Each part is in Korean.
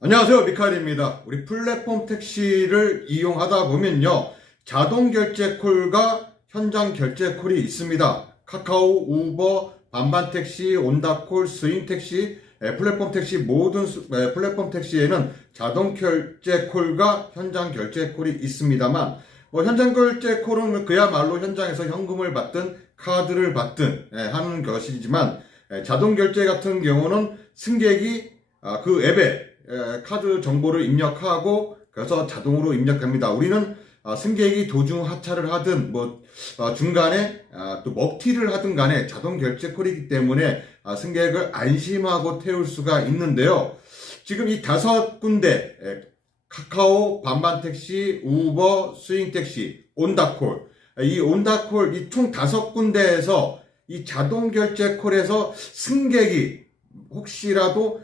안녕하세요. 미카엘입니다. 우리 플랫폼 택시를 이용하다 보면요. 자동 결제 콜과 현장 결제 콜이 있습니다. 카카오, 우버, 반반 택시, 온다콜, 스윙 택시, 플랫폼 택시 모든 플랫폼 택시에는 자동 결제 콜과 현장 결제 콜이 있습니다만 현장 결제 콜은 그야말로 현장에서 현금을 받든 카드를 받든 하는 것이지만 자동 결제 같은 경우는 승객이 그 앱에 카드 정보를 입력하고 그래서 자동으로 입력합니다. 우리는 승객이 도중 하차를 하든 중간에 또 먹튀를 하든 간에 자동 결제 콜이기 때문에 승객을 안심하고 태울 수가 있는데요. 지금 이 5군데 카카오, 반반택시, 우버, 스윙택시, 온다콜 이 온다콜 이 총 5군데에서 이 자동 결제 콜에서 승객이 혹시라도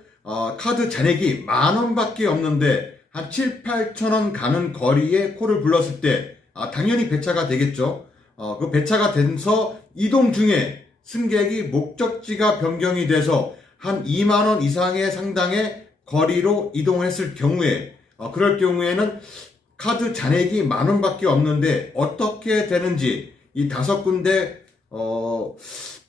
카드 잔액이 10,000원밖에 없는데 한 7, 8천원 가는 거리에 콜을 불렀을 때 당연히 배차가 되겠죠. 그 배차가 돼서 이동 중에 승객이 목적지가 변경이 돼서 한 20,000원 이상의 상당의 거리로 이동했을 경우에 그럴 경우에는 카드 잔액이 10,000원밖에 없는데 어떻게 되는지 이 5군데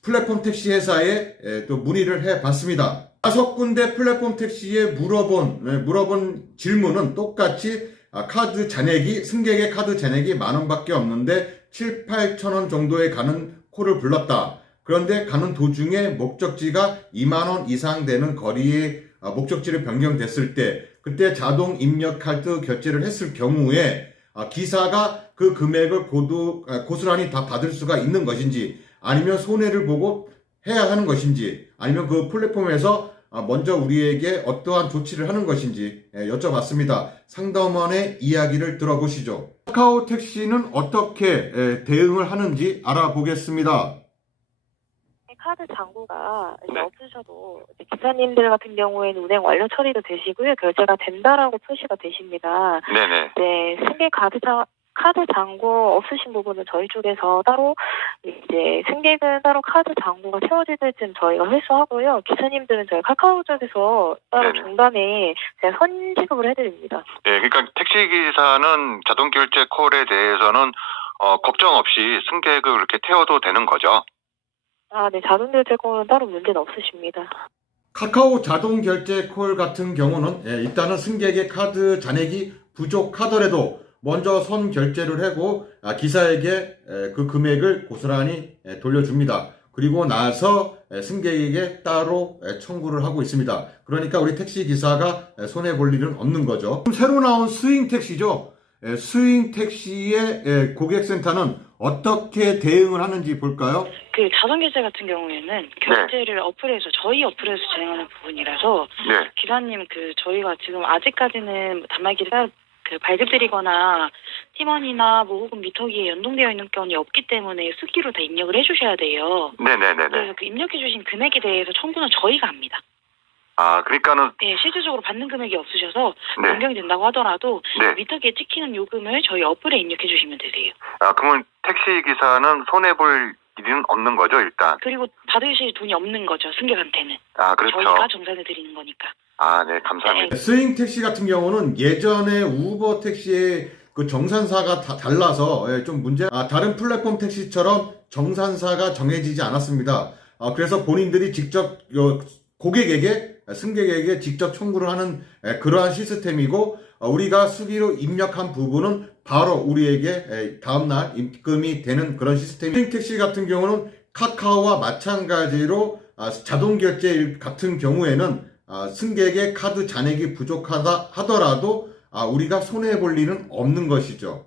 플랫폼 택시 회사에 또 문의를 해봤습니다. 5군데 플랫폼 택시에 물어본 질문은 똑같이 카드 잔액이 승객의 카드 잔액이 10,000원밖에 없는데 7, 8천원 정도에 가는 콜을 불렀다. 그런데 가는 도중에 목적지가 20,000원 이상 되는 거리에 목적지를 변경됐을 때 그때 자동 입력 카드 결제를 했을 경우에 기사가 그 금액을 고스란히 다 받을 수가 있는 것인지 아니면 손해를 보고 해야 하는 것인지 아니면 그 플랫폼에서 먼저 우리에게 어떠한 조치를 하는 것인지 여쭤봤습니다. 상담원의 이야기를 들어보시죠. 카카오 택시는 어떻게 대응을 하는지 알아보겠습니다. 카드 잔고가 이제 없으셔도 이제 기사님들 같은 경우에는 운행 완료 처리도 되시고요. 결제가 된다라고 표시가 되십니다. 네네. 네, 승객 카드 잔고 없으신 부분은 저희 쪽에서 따로 이제 승객은 따로 카드 잔고가 채워질 때쯤 저희가 회수하고요. 기사님들은 저희 카카오 쪽에서 따로 네네. 중간에 제가 선지급을 해드립니다. 네, 그러니까 택시 기사는 자동 결제 콜에 대해서는 걱정 없이 승객을 이렇게 태워도 되는 거죠. 네, 자동 결제 콜은 따로 문제는 없으십니다. 카카오 자동 결제 콜 같은 경우는 일단은 승객의 카드 잔액이 부족하더라도 먼저 선 결제를 하고 기사에게 그 금액을 고스란히 돌려줍니다. 그리고 나서 승객에게 따로 청구를 하고 있습니다. 그러니까 우리 택시 기사가 손해 볼 일은 없는 거죠. 새로 나온 스윙 택시죠. 스윙 택시의 고객센터는 어떻게 대응을 하는지 볼까요? 그 자동 결제 같은 경우에는 결제를 어플에서 저희 어플에서 진행하는 부분이라서 네. 기사님 저희가 지금 아직까지는 단말기를 발급드리거나 팀원이나 혹은 미터기에 연동되어 있는 건이 없기 때문에 수기로 다 입력을 해주셔야 돼요. 네네네네. 그래서 그 입력해주신 금액에 대해서 청구는 저희가 합니다. 그러니까는 네, 실질적으로 받는 금액이 없으셔서 네. 변경이 된다고 하더라도 네. 미터기에 찍히는 요금을 저희 어플에 입력해주시면 되세요. 그러면 택시 기사는 손해 볼 일은 없는 거죠, 일단. 그리고 받으실 돈이 없는 거죠, 승객한테는. 그렇죠. 저희가 정산해 드리는 거니까. 네, 감사합니다. 스윙 택시 같은 경우는 예전에 우버 택시의 그 정산사가 달라서 좀 다른 플랫폼 택시처럼 정산사가 정해지지 않았습니다. 그래서 본인들이 직접 고객에게 승객에게 직접 청구를 하는 그러한 시스템이고 우리가 수기로 입력한 부분은 바로 우리에게 다음날 입금이 되는 그런 시스템. 스윙 택시 같은 경우는 카카오와 마찬가지로 자동 결제 같은 경우에는 승객의 카드 잔액이 부족하다 하더라도 우리가 손해볼 일은 없는 것이죠.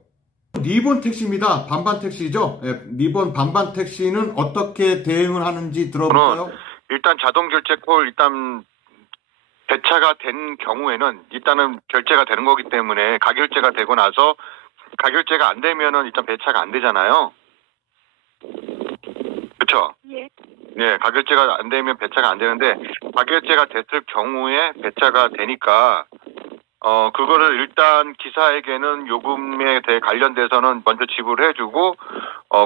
리본 택시입니다. 반반 택시죠. 리본 반반 택시는 어떻게 대응을 하는지 들어볼까요? 일단 자동 결제 콜 일단 배차가 된 경우에는 일단은 결제가 되는 거기 때문에 가결제가 되고 나서 가결제가 안 되면은 일단 배차가 안 되잖아요. 그렇죠? 예. 네, 가결제가 안 되면 배차가 안 되는데 가결제가 됐을 경우에 배차가 되니까 그거를 일단 기사에게는 요금에 대해 관련돼서는 먼저 지불해주고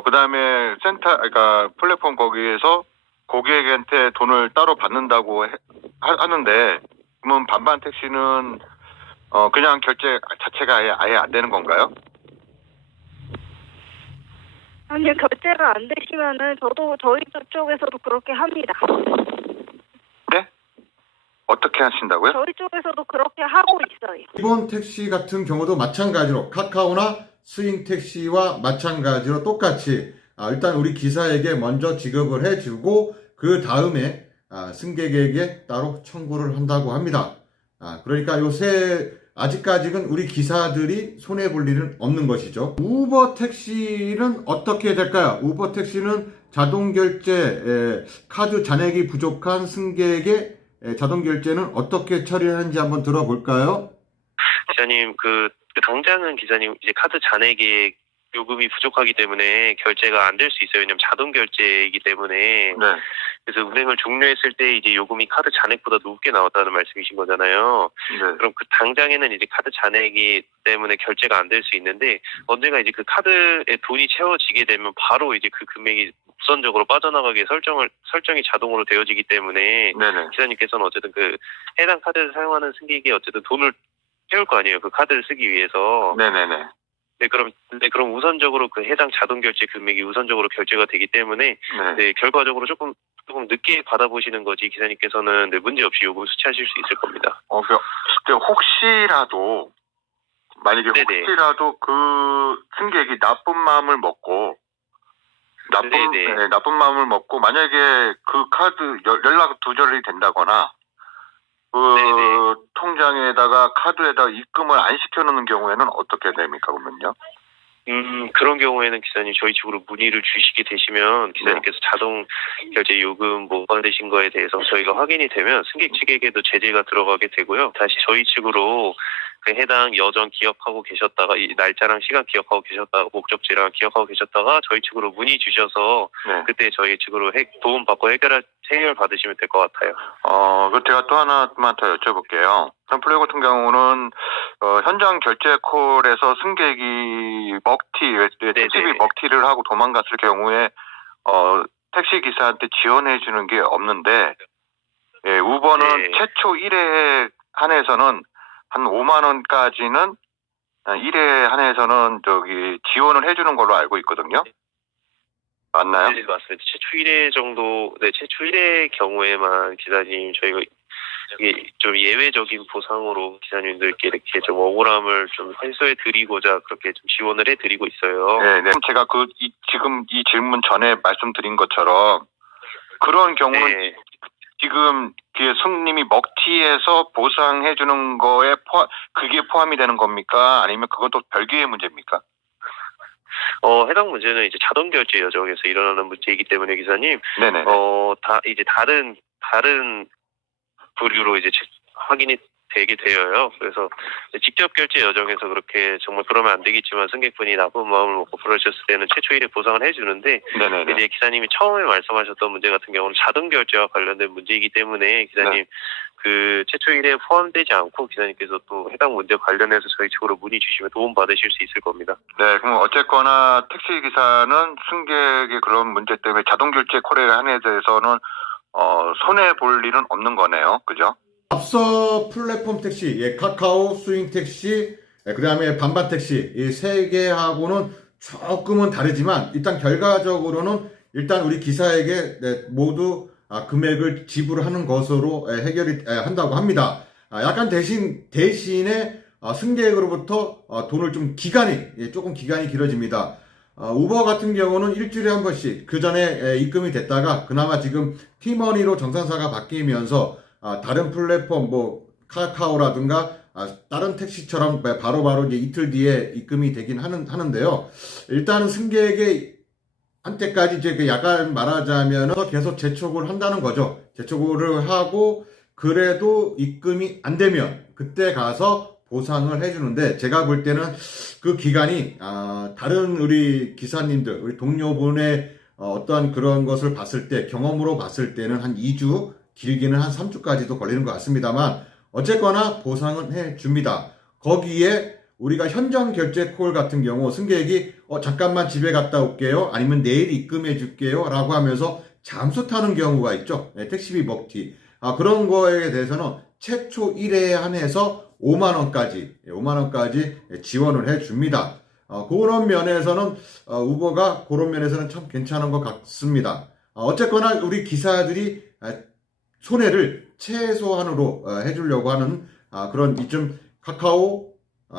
그다음에 그러니까 플랫폼 거기에서 고객한테 돈을 따로 받는다고 하는데 그러면 반반 택시는 그냥 결제 자체가 아예 안 되는 건가요? 아니요, 결제가 안 되시면은 저희 쪽에서도 그렇게 합니다. 네? 어떻게 하신다고요? 저희 쪽에서도 그렇게 하고 있어요. 기본 택시 같은 경우도 마찬가지로 카카오나 스윙 택시와 마찬가지로 똑같이 일단 우리 기사에게 먼저 지급을 해주고 그 다음에 승객에게 따로 청구를 한다고 합니다. 그러니까 아직까지는 우리 기사들이 손해볼 일은 없는 것이죠. 우버 택시는 어떻게 될까요? 우버 택시는 자동 결제, 카드 잔액이 부족한 승객의 자동 결제는 어떻게 처리하는지 한번 들어볼까요? 기사님, 당장은 기사님 이제 카드 잔액에 요금이 부족하기 때문에 결제가 안 될 수 있어요. 왜냐면 자동 결제이기 때문에. 네. 그래서 운행을 종료했을 때 이제 요금이 카드 잔액보다 높게 나왔다는 말씀이신 거잖아요. 네. 그럼 그 당장에는 이제 카드 잔액이 때문에 결제가 안 될 수 있는데 언젠가 이제 그 카드에 돈이 채워지게 되면 바로 이제 그 금액이 우선적으로 빠져나가게 설정이 자동으로 되어지기 때문에 네네. 기사님께서는 어쨌든 그 해당 카드를 사용하는 승객이 어쨌든 돈을 채울 거 아니에요. 그 카드를 쓰기 위해서. 네네네. 네, 그럼 우선적으로 그 해당 자동 결제 금액이 우선적으로 결제가 되기 때문에 네. 네, 결과적으로 조금 늦게 받아보시는 거지 기사님께서는 네, 문제 없이 요금 수취하실 수 있을 겁니다. 혹시라도 만약에 네네. 혹시라도 그 승객이 나쁜 마음을 먹고 만약에 그 카드 연락 두절이 된다거나 네네. 통장에다가 카드에다가 입금을 안 시켜놓는 경우에는 어떻게 됩니까, 그러면요? 그런 경우에는 기사님 저희 측으로 문의를 주시게 되시면 기사님께서 자동 결제 요금 못 받으신 거에 대해서 저희가 확인이 되면 승객 측에게도 제재가 들어가게 되고요. 다시 저희 측으로 그 해당 여정 기억하고 계셨다가 이 날짜랑 시간 기억하고 계셨다가 목적지랑 기억하고 계셨다가 저희 측으로 문의 주셔서 네. 그때 저희 측으로 도움 받고 해결 받으시면 될 것 같아요. 제가 또 하나만 더 여쭤볼게요. 플레이 같은 경우는 현장 결제 콜에서 승객이 택시비 먹튀를 하고 도망갔을 경우에 택시 기사한테 지원해 주는 게 없는데 우버는 네. 최초 1회에 한해서는 한 5만 원까지는 1회에 한해서는 지원을 해주는 걸로 알고 있거든요. 맞나요? 네, 맞습니다. 최초 1회 정도, 최초 1회 경우에만 기사님 저희가 이게 좀 예외적인 보상으로 기사님들께 이렇게 좀 억울함을 좀 해소해 드리고자 그렇게 좀 지원을 해 드리고 있어요. 네. 제가 지금 이 질문 전에 말씀드린 것처럼 그런 경우는 네. 지금 손님이 먹튀해서 보상해 주는 거에 그게 포함이 되는 겁니까? 아니면 그것도 별개의 문제입니까? 해당 문제는 이제 자동 결제 여정에서 일어나는 문제이기 때문에 기사님, 네네. 이제 다른 부류로 이제 확인이 되게 되어요. 그래서 직접 결제 여정에서 그렇게 정말 그러면 안 되겠지만 승객분이 나쁜 마음을 먹고 그러셨을 때는 최초 1회 보상을 해주는데 네네네. 이제 기사님이 처음에 말씀하셨던 문제 같은 경우는 자동 결제와 관련된 문제이기 때문에 기사님 그 최초 1회에 포함되지 않고 기사님께서 또 해당 문제 관련해서 저희 측으로 문의 주시면 도움 받으실 수 있을 겁니다. 네, 그럼 어쨌거나 택시 기사는 승객의 그런 문제 때문에 자동 결제 콜에 한해 대해서는 손해 볼 일은 없는 거네요, 그죠? 앞서 플랫폼 택시, 카카오, 스윙 택시, 그 다음에 반반 택시, 이 세 개하고는 조금은 다르지만, 일단 결과적으로는 일단 우리 기사에게 모두 금액을 지불하는 것으로 해결이 한다고 합니다. 약간 대신에 승객으로부터 돈을 조금 기간이 길어집니다. 우버 같은 경우는 일주일에 한 번씩 그 전에 입금이 됐다가 그나마 지금 티머니로 정산사가 바뀌면서 다른 플랫폼 카카오라든가 다른 택시처럼 바로바로 이제 이틀 뒤에 입금이 되긴 하는데요. 일단은 승객의 한때까지 이제 약간 말하자면 계속 재촉을 한다는 거죠. 재촉을 하고 그래도 입금이 안 되면 그때 가서 보상을 해주는데 제가 볼 때는 그 기간이 다른 우리 기사님들, 우리 동료분의 어떠한 그런 것을 봤을 때 경험으로 봤을 때는 한 2주 길게는 한 3주까지도 걸리는 것 같습니다만 어쨌거나 보상은 해줍니다. 거기에 우리가 현장 결제 콜 같은 경우 승객이 잠깐만 집에 갔다 올게요. 아니면 내일 입금해 줄게요. 라고 하면서 잠수 타는 경우가 있죠. 택시비 먹튀. 그런 거에 대해서는 최초 1회에 한해서 5만 원까지 지원을 해줍니다. 그런 면에서는 우버가 그런 면에서는 참 괜찮은 것 같습니다. 어쨌거나 우리 기사들이 손해를 최소한으로 해주려고 하는 그런 이쯤 카카오,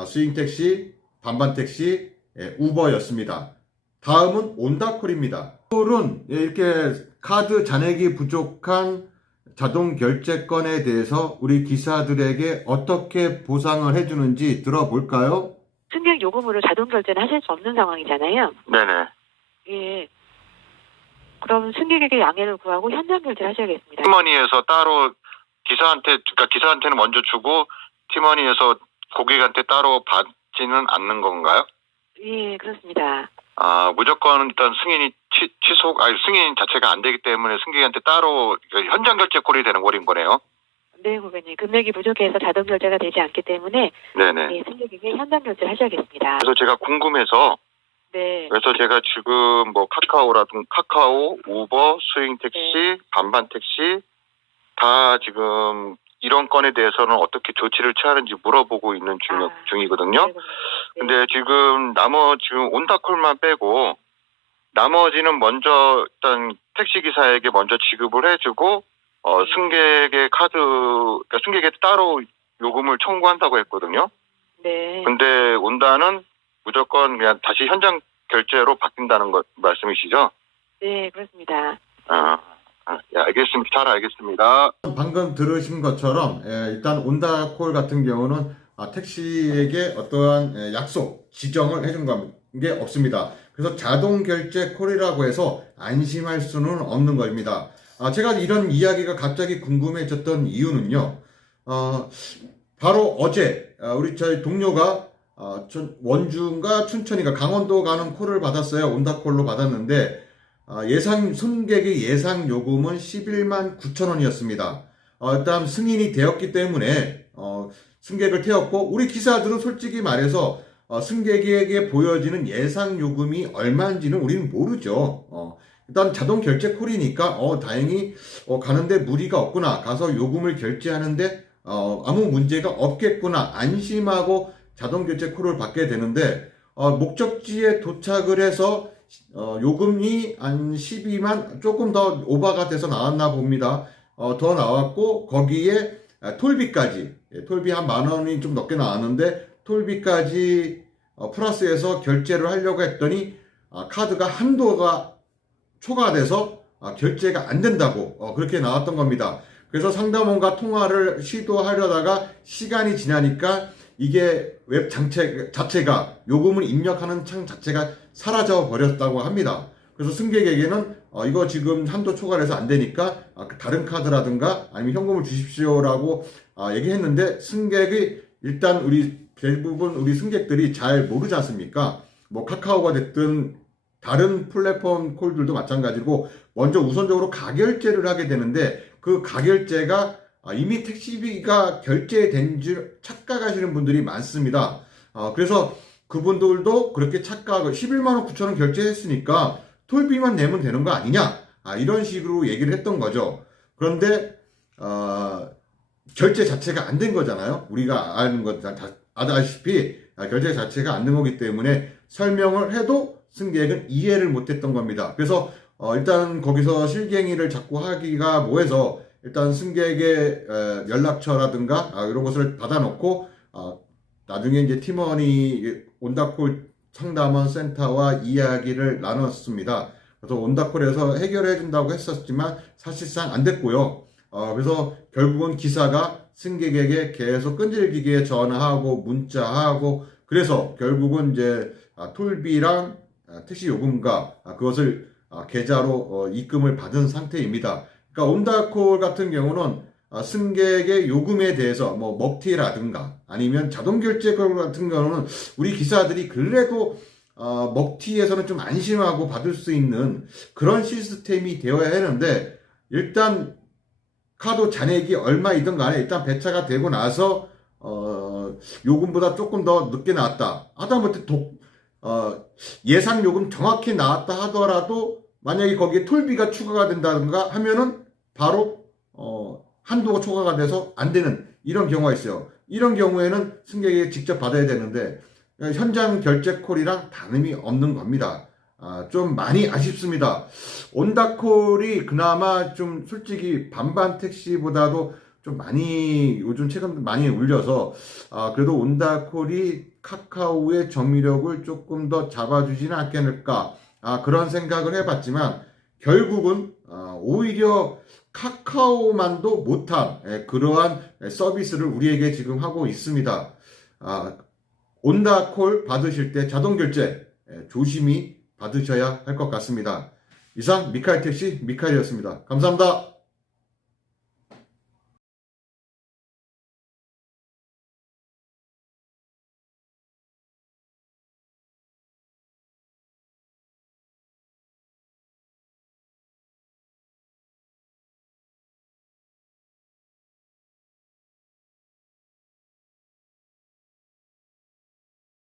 스윙택시, 반반택시, 우버였습니다. 다음은 온다콜입니다. 콜은 이렇게 카드 잔액이 부족한 자동 결제건에 대해서 우리 기사들에게 어떻게 보상을 해주는지 들어볼까요? 승객 요금으로 자동 결제는 하실 수 없는 상황이잖아요. 네네. 예. 그럼 승객에게 양해를 구하고 현장 결제를 하셔야겠습니다. 팀원이에서 따로 그러니까 기사한테는 먼저 주고 팀원이에서 고객한테 따로 받지는 않는 건가요? 예, 그렇습니다. 무조건 일단 승인 자체가 안 되기 때문에 승객한테 따로 현장 결제 콜이 되는 꼴인 거네요. 네, 고객님. 금액이 부족해서 자동 결제가 되지 않기 때문에 네네. 예, 승객에게 현장 결제를 하셔야겠습니다. 그래서 제가 궁금해서 네. 그래서 제가 지금 뭐 카카오, 우버, 스윙택시, 반반택시 다 지금 이런 건에 대해서는 어떻게 조치를 취하는지 물어보고 있는 중이거든요. 네, 고객님. 네. 근데 지금 온다콜만 빼고 나머지는 먼저 일단 택시 기사에게 먼저 지급을 해주고 승객의 그러니까 승객에게 따로 요금을 청구한다고 했거든요. 네. 근데 온다는 무조건 그냥 다시 현장 결제로 바뀐다는 것 말씀이시죠? 네, 그렇습니다. 예, 알겠습니다. 잘 알겠습니다. 방금 들으신 것처럼 일단 온다콜 같은 경우는 택시에게 어떠한 약속, 지정을 해준 게 없습니다. 그래서 자동 결제 콜이라고 해서 안심할 수는 없는 겁니다. 제가 이런 이야기가 갑자기 궁금해졌던 이유는요. 바로 어제 저희 동료가 원주인가 춘천인가 강원도 가는 콜을 받았어요. 온다콜로 받았는데 승객의 예상 요금은 11만 9천 원이었습니다. 일단 승인이 되었기 때문에 승객을 태웠고 우리 기사들은 솔직히 말해서 승객에게 보여지는 예상 요금이 얼마인지는 우리는 모르죠. 일단 자동 결제 콜이니까 다행히 가는데 무리가 없구나, 가서 요금을 결제하는데 아무 문제가 없겠구나 안심하고 자동 결제 콜을 받게 되는데 목적지에 도착을 해서 요금이 한 12만 조금 더 오버가 돼서 나왔나 봅니다. 더 나왔고 거기에 톨비까지, 톨비 한 10,000원이 좀 넘게 나왔는데 톨비까지 플러스해서 결제를 하려고 했더니 카드가 한도가 초과돼서 결제가 안 된다고 그렇게 나왔던 겁니다. 그래서 상담원과 통화를 시도하려다가 시간이 지나니까 이게 웹 자체가 요금을 입력하는 창 자체가 사라져 버렸다고 합니다. 그래서 승객에게는 이거 지금 한도 초과해서 안 되니까 다른 카드라든가 아니면 현금을 주십시오라고 얘기했는데 승객이 일단 대부분 우리 승객들이 잘 모르지 않습니까? 뭐 카카오가 됐든 다른 플랫폼 콜들도 마찬가지고 먼저 우선적으로 가결제를 하게 되는데 그 가결제가 이미 택시비가 결제된 줄 착각하시는 분들이 많습니다. 그래서 그분들도 그렇게 착각을 11만 9천 원 결제했으니까 톨비만 내면 되는 거 아니냐, 이런 식으로 얘기를 했던 거죠. 그런데 결제 자체가 안 된 거잖아요. 우리가 아다시피 결제 자체가 안 된 거기 때문에 설명을 해도 승객은 이해를 못했던 겁니다. 그래서 일단 거기서 실갱이를 자꾸 하기가 뭐해서 일단 승객의 연락처라든가 이런 것을 받아놓고 나중에 이제 팀원이 온다콜 상담원 센터와 이야기를 나눴습니다. 그래서 온다콜에서 해결해 준다고 했었지만 사실상 안 됐고요. 그래서 결국은 기사가 승객에게 계속 끈질기게 전화하고 문자하고 그래서 결국은 이제 톨비랑 택시 요금과 그것을 계좌로 입금을 받은 상태입니다. 그러니까 온다콜 같은 경우는 승객의 요금에 대해서 뭐 먹튀라든가 아니면 자동 결제 같은 경우는 우리 기사들이 그래도 먹튀에서는 좀 안심하고 받을 수 있는 그런 시스템이 되어야 하는데 일단 카드 잔액이 얼마이든 간에 일단 배차가 되고 나서 요금보다 조금 더 늦게 나왔다 하다못해 예상 요금 정확히 나왔다 하더라도 만약에 거기에 톨비가 추가가 된다든가 하면은 바로 한도가 초과가 돼서 안 되는 이런 경우가 있어요. 이런 경우에는 승객이 직접 받아야 되는데 현장 결제 콜이랑 다름이 없는 겁니다. 좀 많이 아쉽습니다. 온다콜이 그나마 좀 솔직히 반반 택시보다도 좀 많이 요즘 최근 많이 울려서 그래도 온다콜이 카카오의 점유력을 조금 더 잡아주지는 않겠을까 그런 생각을 해봤지만 결국은 오히려 카카오만도 못한 그러한 서비스를 우리에게 지금 하고 있습니다. 온다콜 받으실 때 자동결제 조심히 받으셔야 할 것 같습니다. 이상 미카엘 택시 미카엘이었습니다. 감사합니다.